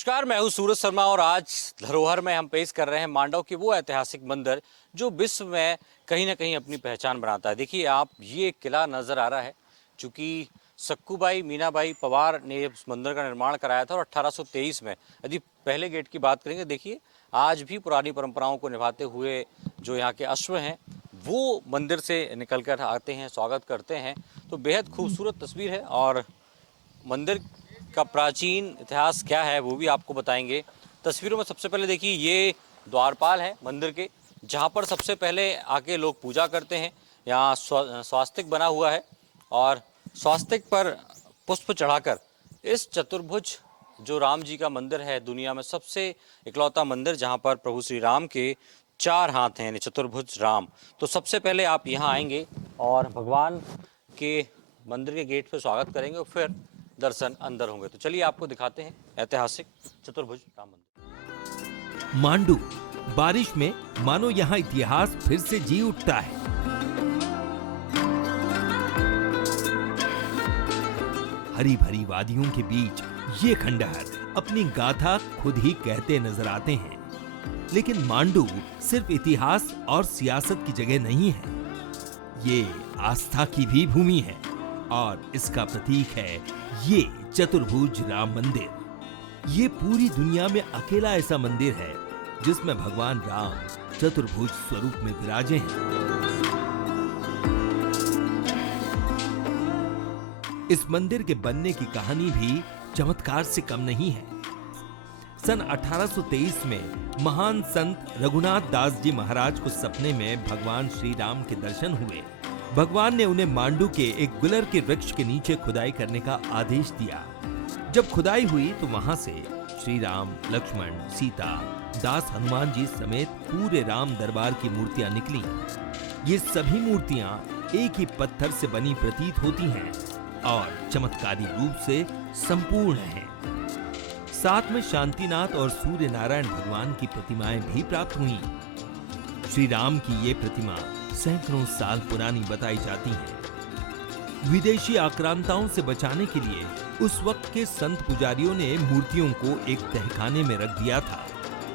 नमस्कार, मैं हूं सूरज शर्मा और आज धरोहर में हम पेश कर रहे हैं मांडव की वो ऐतिहासिक मंदिर जो विश्व में कहीं ना कहीं अपनी पहचान बनाता है। देखिए आप, ये किला नज़र आ रहा है। चूँकि सक्कूबाई मीनाबाई पवार ने इस मंदिर का निर्माण कराया था और 1823 में, यदि पहले गेट की बात करेंगे, देखिए आज भी पुरानी परंपराओं को निभाते हुए जो यहाँ के अश्व हैं वो मंदिर से निकल कर आते हैं, स्वागत करते हैं। तो बेहद खूबसूरत तस्वीर है और मंदिर का प्राचीन इतिहास क्या है वो भी आपको बताएंगे। तस्वीरों में सबसे पहले देखिए ये द्वारपाल है मंदिर के, जहाँ पर सबसे पहले आके लोग पूजा करते हैं। यहाँ स्वास्तिक बना हुआ है और स्वास्तिक पर पुष्प चढ़ाकर इस चतुर्भुज जो राम जी का मंदिर है, दुनिया में सबसे इकलौता मंदिर जहाँ पर प्रभु श्री राम के 4 हाथ हैं, यानी चतुर्भुज राम। तो सबसे पहले आप यहाँ आएंगे और भगवान के मंदिर के गेट पे स्वागत करेंगे और फिर दर्शन अंदर होंगे। तो चलिए आपको दिखाते हैं ऐतिहासिक चतुर्भुज राम मंदिर। मांडू बारिश में मानो यहाँ इतिहास फिर से जी उठता है। हरी भरी वादियों के बीच ये खंडहर अपनी गाथा खुद ही कहते नजर आते हैं। लेकिन मांडू सिर्फ इतिहास और सियासत की जगह नहीं है, ये आस्था की भी भूमि है और इसका प्रतीक है ये चतुर्भुज राम मंदिर। ये पूरी दुनिया में अकेला ऐसा मंदिर है जिसमें भगवान राम चतुर्भुज स्वरूप में विराजे हैं। इस मंदिर के बनने की कहानी भी चमत्कार से कम नहीं है। सन 1823 में महान संत रघुनाथ दास जी महाराज को सपने में भगवान श्री राम के दर्शन हुए। भगवान ने उन्हें मांडू के एक गुलर के वृक्ष के नीचे खुदाई करने का आदेश दिया। जब खुदाई हुई तो वहां से श्री राम, लक्ष्मण, सीता, दास हनुमान जी समेत पूरे राम दरबार की मूर्तियां निकली। ये सभी मूर्तियां एक ही पत्थर से बनी प्रतीत होती हैं और चमत्कारी रूप से संपूर्ण हैं। साथ में शांतिनाथ और सूर्य नारायण भगवान की प्रतिमाएं भी प्राप्त हुई। श्री राम की ये प्रतिमा सैकड़ों साल पुरानी बताई जाती है। विदेशी आक्रांताओं से बचाने के लिए उस वक्त के संत पुजारियों ने मूर्तियों को एक तहखाने में रख दिया था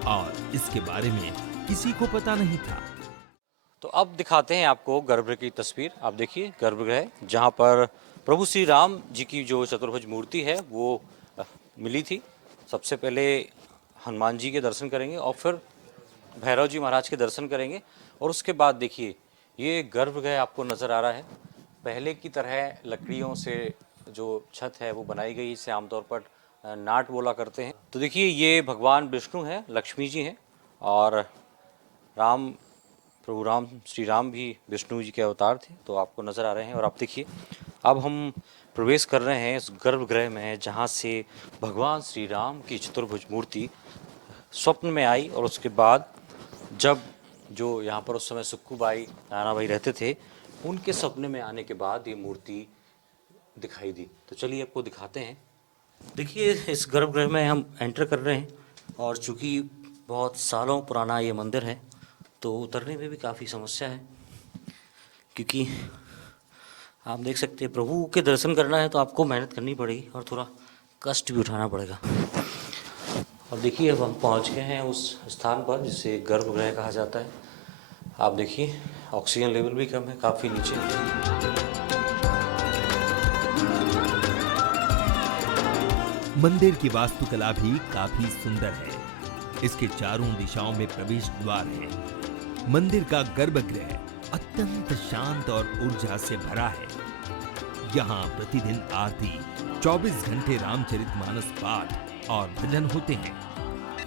और इसके बारे में किसी को पता नहीं था। तो अब दिखाते हैं आपको गर्भगृह की तस्वीर। आप देखिए गर्भगृह, जहाँ पर प्रभु श्री राम जी की जो चतुर्भुज मूर्ति है वो मिली थी। सबसे पहले हनुमान जी के दर्शन करेंगे और फिर भैरव जी महाराज के दर्शन करेंगे और उसके बाद देखिए ये गर्भगृह आपको नज़र आ रहा है। पहले की तरह लकड़ियों से जो छत है वो बनाई गई, इसे आमतौर पर नाट बोला करते हैं। तो देखिए ये भगवान विष्णु हैं, लक्ष्मी जी हैं और राम, प्रभु राम, श्री राम भी विष्णु जी के अवतार थे, तो आपको नज़र आ रहे हैं। और आप देखिए अब हम प्रवेश कर रहे हैं इस गर्भगृह में, जहाँ से भगवान श्री राम की चतुर्भुज मूर्ति स्वप्न में आई और उसके बाद जब जो यहाँ पर उस समय सुक्कूबाई नानाबाई रहते थे, उनके सपने में आने के बाद ये मूर्ति दिखाई दी। तो चलिए आपको दिखाते हैं। देखिए इस गर्भगृह में हम एंटर कर रहे हैं और चूँकि बहुत सालों पुराना ये मंदिर है तो उतरने में भी काफ़ी समस्या है, क्योंकि आप देख सकते हैं प्रभु के दर्शन करना है तो आपको मेहनत करनी पड़ेगी और थोड़ा कष्ट भी उठाना पड़ेगा। अब देखिए अब हम पहुंच गए हैं उस स्थान पर जिसे गर्भगृह कहा जाता है। आप देखिए ऑक्सीजन लेवल भी कम है, काफ़ी नीचे। मंदिर की वास्तुकला भी काफी सुंदर है। इसके चारों दिशाओं में प्रवेश द्वार है। मंदिर का गर्भगृह अत्यंत शांत और ऊर्जा से भरा है। यहाँ प्रतिदिन आरती, 24 घंटे रामचरितमानस पाठ और भजन होते हैं।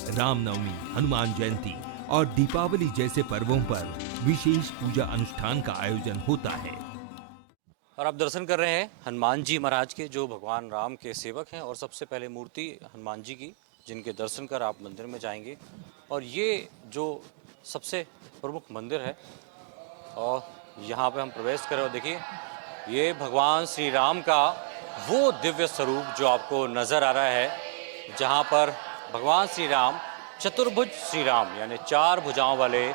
रामनवमी, हनुमान जयंती और दीपावली जैसे पर्वों पर विशेष पूजा अनुष्ठान का आयोजन होता है। और आप दर्शन कर रहे हैं हनुमान जी महाराज के, जो भगवान राम के सेवक हैं और सबसे पहले मूर्ति हनुमान जी की, जिनके दर्शन कर आप मंदिर में जाएंगे। और ये जो सबसे प्रमुख मंदिर है और यहाँ पे हम प्रवेश करें और देखिए ये भगवान श्री राम का वो दिव्य स्वरूप जो आपको नज़र आ रहा है, जहाँ पर भगवान श्री राम चतुर्भुज श्री राम, यानी 4 भुजाओं वाले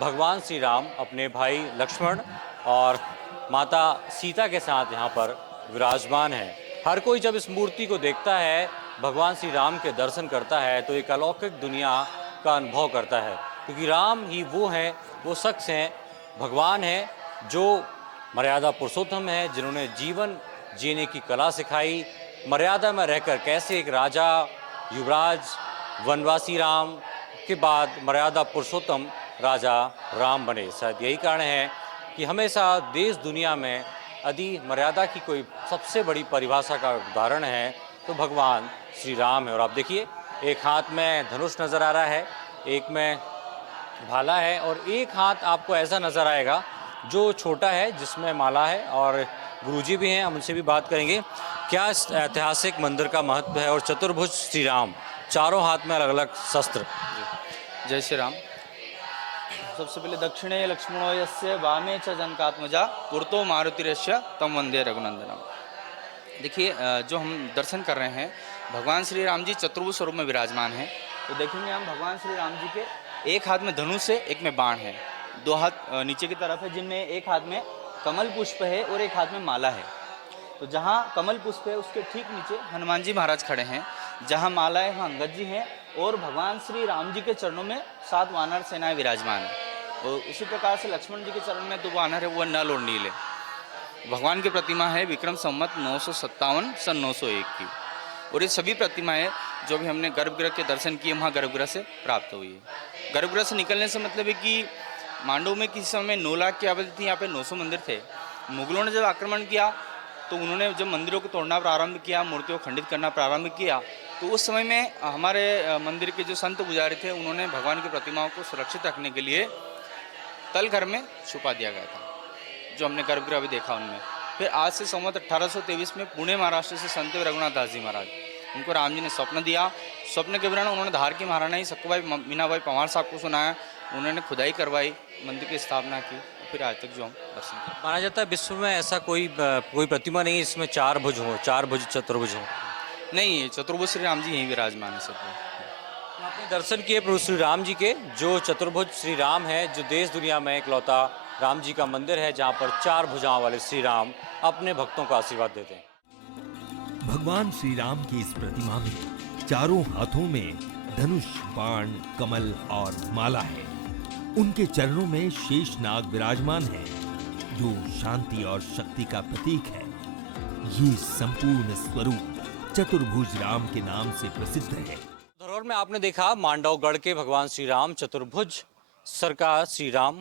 भगवान श्री राम अपने भाई लक्ष्मण और माता सीता के साथ यहाँ पर विराजमान है। हर कोई जब इस मूर्ति को देखता है भगवान श्री राम के दर्शन करता है तो एक अलौकिक दुनिया का अनुभव करता है, क्योंकि राम ही वो हैं, वो शख्स हैं, भगवान हैं जो मर्यादा पुरुषोत्तम है, जिन्होंने जीवन जीने की कला सिखाई, मर्यादा में रहकर कैसे एक राजा, युवराज, वनवासी राम के बाद मर्यादा पुरुषोत्तम राजा राम बने। शायद यही कारण है कि हमेशा देश दुनिया में यदि मर्यादा की कोई सबसे बड़ी परिभाषा का उदाहरण है तो भगवान श्री राम है। और आप देखिए, एक हाथ में धनुष नज़र आ रहा है, एक में भाला है, और एक हाथ आपको ऐसा नज़र आएगा जो छोटा है जिसमें माला है। और गुरुजी भी हैं, हम उनसे भी बात करेंगे क्या इस ऐतिहासिक मंदिर का महत्व है। और चतुर्भुज श्री राम, चारों हाथ में अलग अलग शस्त्र। जय श्री राम। सबसे पहले दक्षिणे लक्ष्मणो यस्य वामे च जनकात्मजा पुरतो मारुतिरस्य तम वंदे रघुनंदनम। देखिए, जो हम दर्शन कर रहे हैं, भगवान श्री राम जी चतुर्भुज स्वरूप में विराजमान हैं। तो देखेंगे हम भगवान श्री राम जी के एक हाथ में धनुष है, एक में बाण है, दो हाथ नीचे की तरफ है जिनमें एक हाथ में कमल पुष्प है और एक हाथ में माला है। तो जहाँ कमल पुष्प है उसके ठीक नीचे हनुमान जी महाराज खड़े हैं, जहाँ माला है वहाँ अंगद जी हैं, और भगवान श्री राम जी के चरणों में 7 वानर सेनाएं विराजमान है। और उसी प्रकार से लक्ष्मण जी के चरण में 2 वानर है, वो नल और नील है। भगवान की प्रतिमा है विक्रम संवत 957 सन 901 की। और ये सभी प्रतिमाएं जो भी हमने गर्भगृह के दर्शन किए वहाँ गर्भगृह से प्राप्त हुई है। गर्भगृह से निकलने से मतलब है कि मांडव में किसी समय 9 लाख की आबादी थी, यहाँ पे 900 मंदिर थे। मुगलों ने जब आक्रमण किया तो उन्होंने जब मंदिरों को तोड़ना प्रारंभ किया, मूर्तियों को खंडित करना प्रारंभ किया, तो उस समय में हमारे मंदिर के जो संत पुजारी थे उन्होंने भगवान की प्रतिमाओं को सुरक्षित रखने के लिए तल घर में छुपा दिया गया था, जो हमने गर्भगृह भी देखा उनमें। फिर आज से संवत 1823 में पुणे महाराष्ट्र से संत रघुनाथ दास जी महाराज, उनको राम जी ने स्वप्न दिया। स्वप्न के विवरण उन्होंने धार की महारानी सक्कुबाई मीनाबाई पंवार साहब को सुनाया, उन्होंने खुदाई करवाई, मंदिर की स्थापना की, फिर आज तक जो हम दर्शन कर। माना जाता है विश्व में ऐसा कोई प्रतिमा नहीं इसमें 4 भुज हो, 4 भुज चतुर्भुज हो। नहीं, चतुर्भुज श्री राम जी यहीं विराजमान है सब। आपने दर्शन किए प्रभु श्री राम जी के, जो चतुर्भुज श्री राम है, जो देश दुनिया में इकलौता राम जी का मंदिर है जहाँ पर 4 भुजाओं वाले श्री राम अपने भक्तों का आशीर्वाद देते हैं। भगवान श्री राम की इस प्रतिमा में चारों हाथों में धनुष, बाण, कमल और माला है। उनके चरणों में शेषनाग विराजमान है, जो शांति और शक्ति का प्रतीक है। ये संपूर्ण स्वरूप चतुर्भुज राम के नाम से प्रसिद्ध है। धरोहर में आपने देखा मांडवगढ़ के भगवान श्री राम चतुर्भुज सरकार श्री राम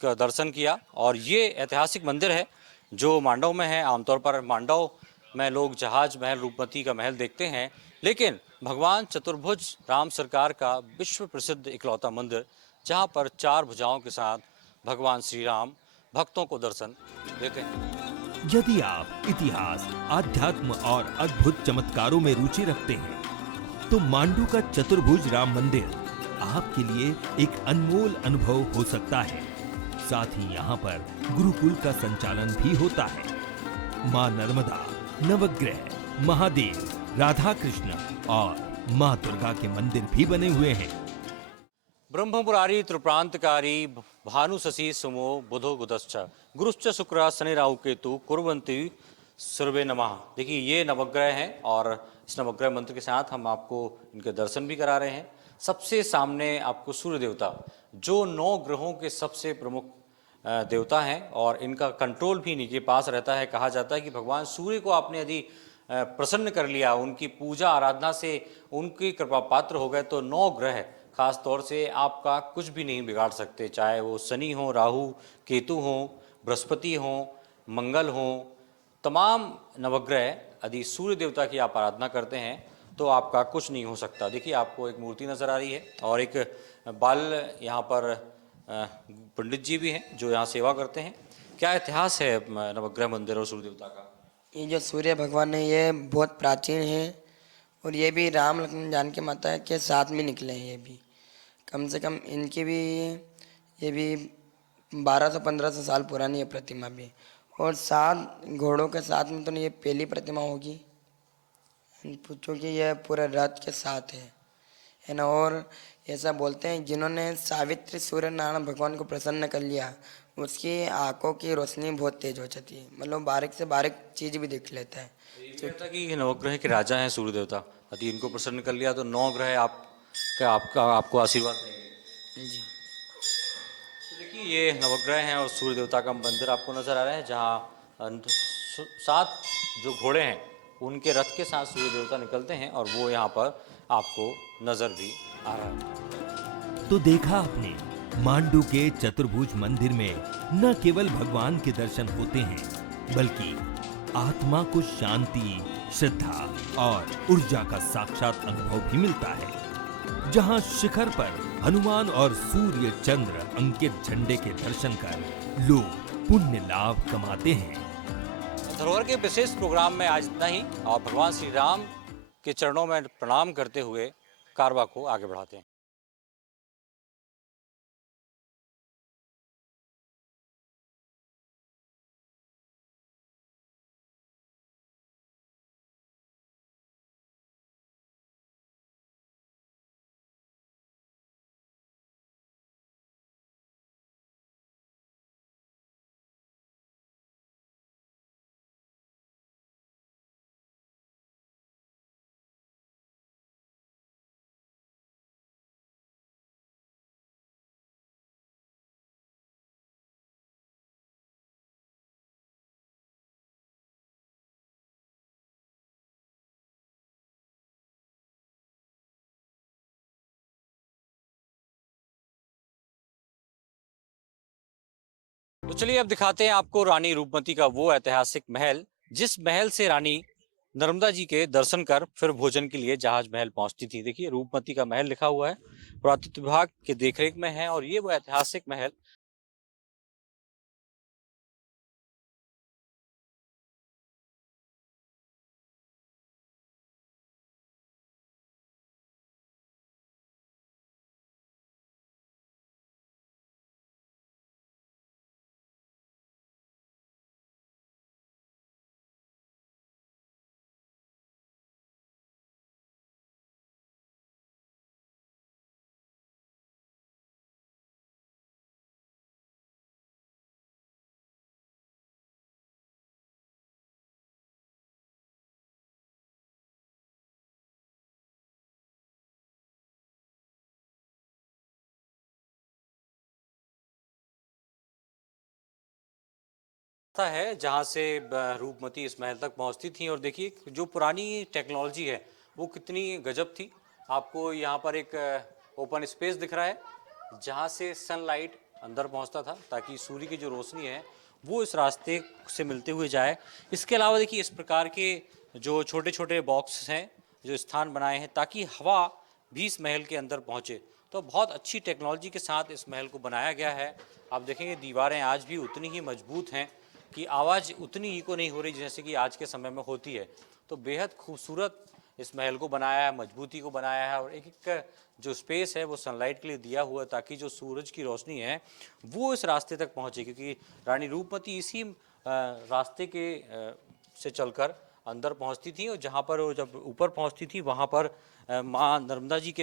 का दर्शन किया, और ये ऐतिहासिक मंदिर है जो मांडव में है। आमतौर पर मांडव में लोग जहाज महल, रूपमती का महल देखते हैं, लेकिन भगवान चतुर्भुज राम सरकार का विश्व प्रसिद्ध इकलौता मंदिर, जहाँ पर 4 भुजाओं के साथ भगवान श्री राम भक्तों को दर्शन देते हैं। यदि आप इतिहास, आध्यात्म और अद्भुत चमत्कारों में रुचि रखते हैं, तो मांडू का चतुर्भुज राम मंदिर आपके लिए एक अनमोल अनुभव हो सकता है। साथ ही यहाँ पर गुरुकुल का संचालन भी होता है। माँ नर्मदा, नवग्रह, महादेव, राधा कृष्ण और माँ दुर्गा के मंदिर भी बने हुए हैं। ब्रह्मपुरारी त्रिप्रांतकारी भानु शशि सुमो बुधो गुदश्च गुरुश्च शुक्र शनि राहु केतु कुर्वन्ति सर्वे नमः। देखिए, ये नवग्रह हैं और इस नवग्रह मंत्र के साथ हम आपको इनके दर्शन भी करा रहे हैं। सबसे सामने आपको सूर्य देवता, जो 9 ग्रहों के सबसे प्रमुख देवता हैं, और इनका कंट्रोल भी इनके पास रहता है। कहा जाता है कि भगवान सूर्य को आपने यदि प्रसन्न कर लिया, उनकी पूजा आराधना से उनकी कृपा पात्र हो गए, तो 9 ग्रह खास तौर से आपका कुछ भी नहीं बिगाड़ सकते। चाहे वो शनि हो, राहु केतु हो, बृहस्पति हो, मंगल हो, तमाम नवग्रह यदि सूर्य देवता की आप आराधना करते हैं तो आपका कुछ नहीं हो सकता। देखिए, आपको एक मूर्ति नज़र आ रही है और एक बाल यहाँ पर पंडित जी भी हैं जो यहाँ सेवा करते हैं। क्या इतिहास है नवग्रह मंदिर और सूर्य देवता का? ये जो सूर्य भगवान है ये बहुत प्राचीन है, और ये भी राम लक्ष्मण जानकी माता के साथ में निकले हैं। ये भी कम से कम इनकी भी ये भी 1200-1500 साल पुरानी है प्रतिमा भी, और 7 घोड़ों के साथ में तो ये पहली प्रतिमा होगी, पूछो कि यह पूरे रथ के साथ है ना। और ऐसा बोलते हैं जिन्होंने सावित्री सूर्य नारायण भगवान को प्रसन्न कर लिया, उसकी आंखों की रोशनी बहुत तेज हो जाती है, मतलब बारीक से बारीक चीज़ भी देख लेता है। कि नवग्रह के राजा हैं सूर्य देवता, यदि इनको प्रसन्न कर लिया तो 9 ग्रह आपको आशीर्वाद देंगे। जी। तो देखिए ये नवग्रह हैं और सूर्य देवता का मंदिर आपको नजर आ रहा है, जहाँ 7 जो घोड़े हैं उनके रथ के साथ सूर्य देवता निकलते हैं और वो यहाँ पर आपको नजर भी आ रहा है। तो देखा आपने, मांडू के चतुर्भुज मंदिर में न केवल भगवान के दर्शन होते हैं, बल्कि आत्मा को शांति, श्रद्धा और ऊर्जा का साक्षात अनुभव भी मिलता है। जहां शिखर पर हनुमान और सूर्य चंद्र अंकित झंडे के दर्शन कर लोग पुण्य लाभ कमाते हैं। धरोहर के विशेष प्रोग्राम में आज इतना ही, और भगवान श्री राम के चरणों में प्रणाम करते हुए कारवा को आगे बढ़ाते हैं। तो चलिए अब दिखाते हैं आपको रानी रूपमती का वो ऐतिहासिक महल, जिस महल से रानी नर्मदा जी के दर्शन कर फिर भोजन के लिए जहाज महल पहुंचती थी। देखिए रूपमती का महल लिखा हुआ है, पुरातत्व विभाग के देखरेख में है और ये वो ऐतिहासिक महल है जहां से रूपमती इस महल तक पहुंचती थी। और देखिए जो पुरानी टेक्नोलॉजी है वो कितनी गजब थी। आपको यहाँ पर एक ओपन स्पेस दिख रहा है जहां से सनलाइट अंदर पहुंचता था, ताकि सूर्य की जो रोशनी है वो इस रास्ते से मिलते हुए जाए। इसके अलावा देखिए इस प्रकार के जो छोटे छोटे बॉक्स हैं, जो स्थान बनाए हैं ताकि हवा भी इस महल के अंदर पहुंचे। तो बहुत अच्छी टेक्नोलॉजी के साथ इस महल को बनाया गया है। आप देखेंगे दीवारें आज भी उतनी ही मजबूत हैं कि आवाज़ उतनी इको नहीं हो रही जैसे कि आज के समय में होती है। तो बेहद खूबसूरत इस महल को बनाया है, मजबूती को बनाया है, और एक एक जो स्पेस है वो सनलाइट के लिए दिया हुआ है ताकि जो सूरज की रोशनी है वो इस रास्ते तक पहुंचे। क्योंकि रानी रूपमती इसी रास्ते के से चलकर अंदर पहुंचती थी, और जहां पर वो जब ऊपर पहुंचती थी वहां पर माँ नर्मदा जी के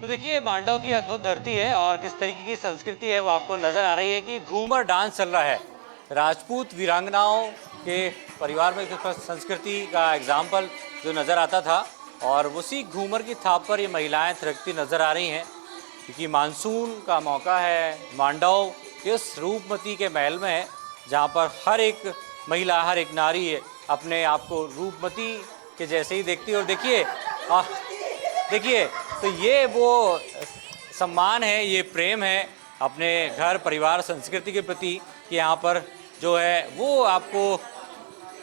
तो देखिए मांडव की अद्भुत धरती है और किस तरीके की संस्कृति है वो आपको नजर आ रही है कि घूमर डांस चल रहा है। राजपूत वीरांगनाओं के परिवार में संस्कृति का एग्जाम्पल जो नज़र आता था, और उसी घूमर की थाप पर ये महिलाएं थिरकती नज़र आ रही हैं, क्योंकि मानसून का मौका है। मांडव इस रूपमती के महल में है, जहाँ पर हर एक महिला, हर एक नारी अपने आप को रूपमती के जैसे ही देखती है। और देखिए, देखिए, तो ये वो सम्मान है, ये प्रेम है अपने घर परिवार संस्कृति के प्रति, कि यहाँ पर जो है वो आपको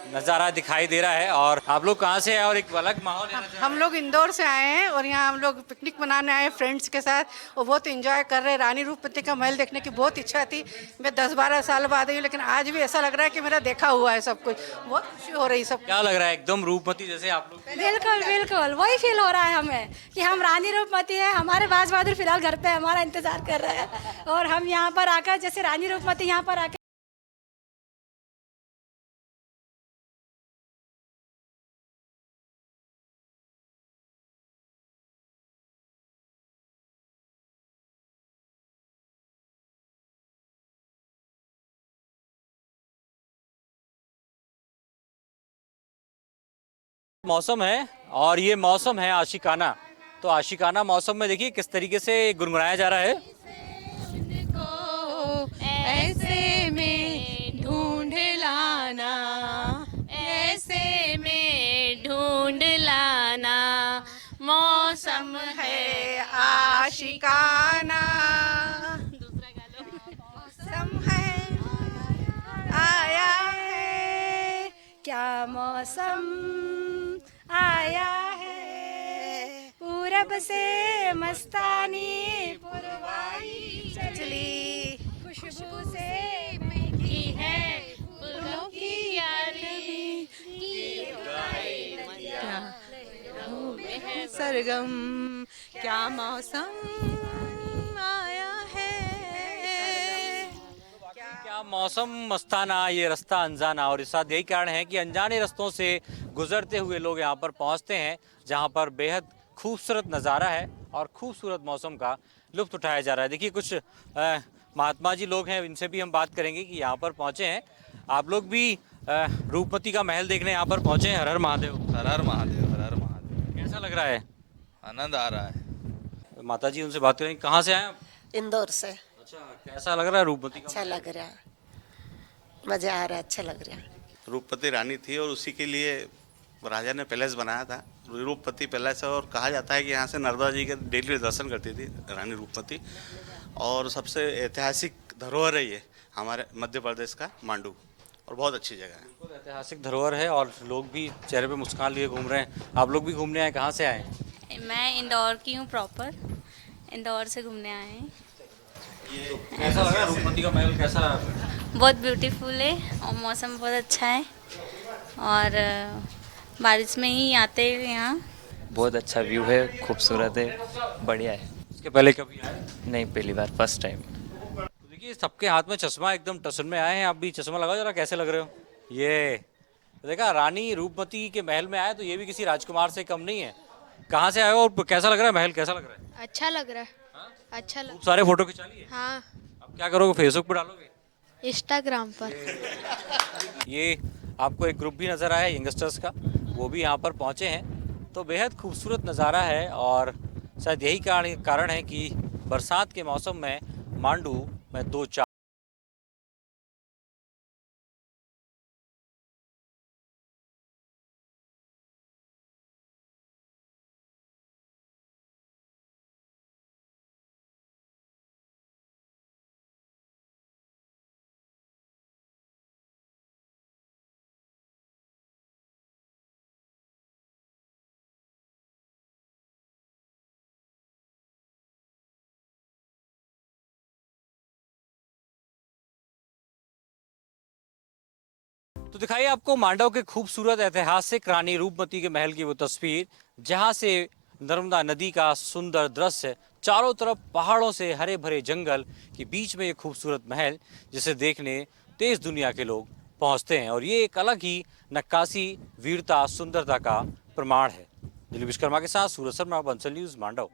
नज़ारा दिखाई दे रहा है। और आप लोग कहाँ से हैं और एक अलग माहौल है? हम लोग इंदौर से आए हैं और यहाँ हम लोग पिकनिक मनाने आए हैं फ्रेंड्स के साथ, और बहुत एंजॉय कर रहे हैं। रानी रूपमती का महल देखने की बहुत इच्छा थी। मैं 10-12 साल बाद आई हूँ, लेकिन आज भी ऐसा लग रहा है कि मेरा देखा हुआ है सब कुछ। बहुत खुशी हो रही है सब। क्या लग रहा है? एकदम रूपमती जैसे आप लोग? बिल्कुल बिल्कुल वही फील हो रहा है हमें कि हम रानी रूपमती है। हमारे बाज बहादुर फिलहाल घर पे हमारा इंतजार कर रहे हैं, और हम यहाँ पर आकर जैसे रानी रूपमती यहाँ पर आकर मौसम है, और ये मौसम है आशिकाना। तो आशिकाना मौसम में देखिए किस तरीके से गुनगुनाया जा रहा है। ऐसे में ढूंढ लाना, ऐसे में ढूंढ लाना, मौसम है आशिकाना, मौसम है आया है, क्या मौसम आया है, पूरब से मस्तानी पुरवाई चली, खुशबू से की है फूलों की यारी, सरगम क्या मौसम आया है। क्या मौसम मस्ताना, ये रास्ता अनजाना। और इस साथ यही कारण है कि अनजाने रास्तों से गुजरते हुए लोग यहाँ पर पहुँचते हैं, जहाँ पर बेहद खूबसूरत नज़ारा है और खूबसूरत मौसम का लुत्फ उठाया जा रहा है। देखिए, कुछ महात्मा जी लोग हैं, इनसे भी हम बात करेंगे कि यहाँ पर पहुँचे हैं। आप लोग भी रूपमती का महल देखने यहाँ पर पहुँचे हैं। हर हर महादेव। हर हर महादेव, हर हर महादेव। कैसा लग रहा है? आनंद आ रहा है। माता जी, उनसे बात करेंगे। कहाँ से आए आप? इंदौर से। अच्छा, कैसा लग रहा है रूपमती का? अच्छा लग रहा है, मजा आ रहा है, अच्छा लग रहा है। रूपमती रानी थी और उसी के लिए राजा ने पैलेस बनाया था, रूपमती पैलेस। और कहा जाता है कि यहाँ से नर्मदा जी के डेली दर्शन करती थी रानी रूपमती। और सबसे ऐतिहासिक धरोहर है ये हमारे मध्य प्रदेश का मांडू, और बहुत अच्छी जगह है। बिल्कुल ऐतिहासिक धरोहर है, और लोग भी चेहरे पे मुस्कान लिए घूम रहे हैं। आप लोग भी घूमने आए? कहाँ से आए? मैं इंदौर की हूँ, प्रॉपर इंदौर से घूमने आए हैं। कैसा लगा रूपमती का महल? कैसा? बहुत ब्यूटीफुल है और मौसम बहुत अच्छा है, और बारिश में ही आते हैं यहाँ। बहुत अच्छा व्यू है, खूबसूरत है, बढ़िया है। इसके पहले कभी आए? नहीं, पहली बार, फर्स्ट टाइम। तो देखिए, सबके हाथ में चश्मा, एकदम टसन में आए हैं। आप भी चश्मा लगाओ जरा, कैसे लग रहे हो? ये देखा, रानी रूपमती के महल में आए तो ये भी किसी राजकुमार से कम नहीं है। कहाँ से आए हो और कैसा लग रहा है महल? कैसा लग रहा है? अच्छा लग रहा है। अच्छा लग खूब सारे फोटो खिंचा लिए? हाँ, अब क्या करोगे? फेसबुक पर डालोगे? इंस्टाग्राम पर। ये आपको एक ग्रुप भी नज़र आया यंगस्टर्स का, वो भी यहाँ पर पहुँचे हैं। तो बेहद खूबसूरत नज़ारा है, और शायद यही कारण है कि बरसात के मौसम में मांडू में 2-4तो दिखाइए आपको मांडव के खूबसूरत ऐतिहासिक रानी रूपमती के महल की वो तस्वीर, जहां से नर्मदा नदी का सुंदर दृश्य, चारों तरफ पहाड़ों से हरे भरे जंगल के बीच में ये खूबसूरत महल, जिसे देखने देश दुनिया के लोग पहुंचते हैं। और ये एक अलग ही नक्काशी, वीरता, सुंदरता का प्रमाण है। दिलीप विश्वकर्मा के साथ सूरज शर्मा, बंसल न्यूज, मांडव।